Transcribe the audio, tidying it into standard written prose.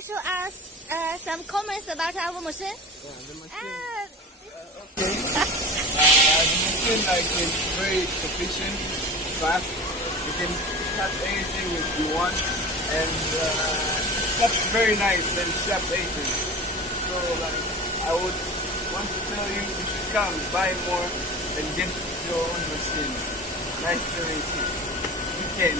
you show us some comments about our machine? Yeah, the machine. Uh, The machine like is very efficient, fast. You can cut anything if you want, and cuts very nice and sharp edges. So like I would want to tell you should come buy more and get your own machine. Nice to meet you. You can.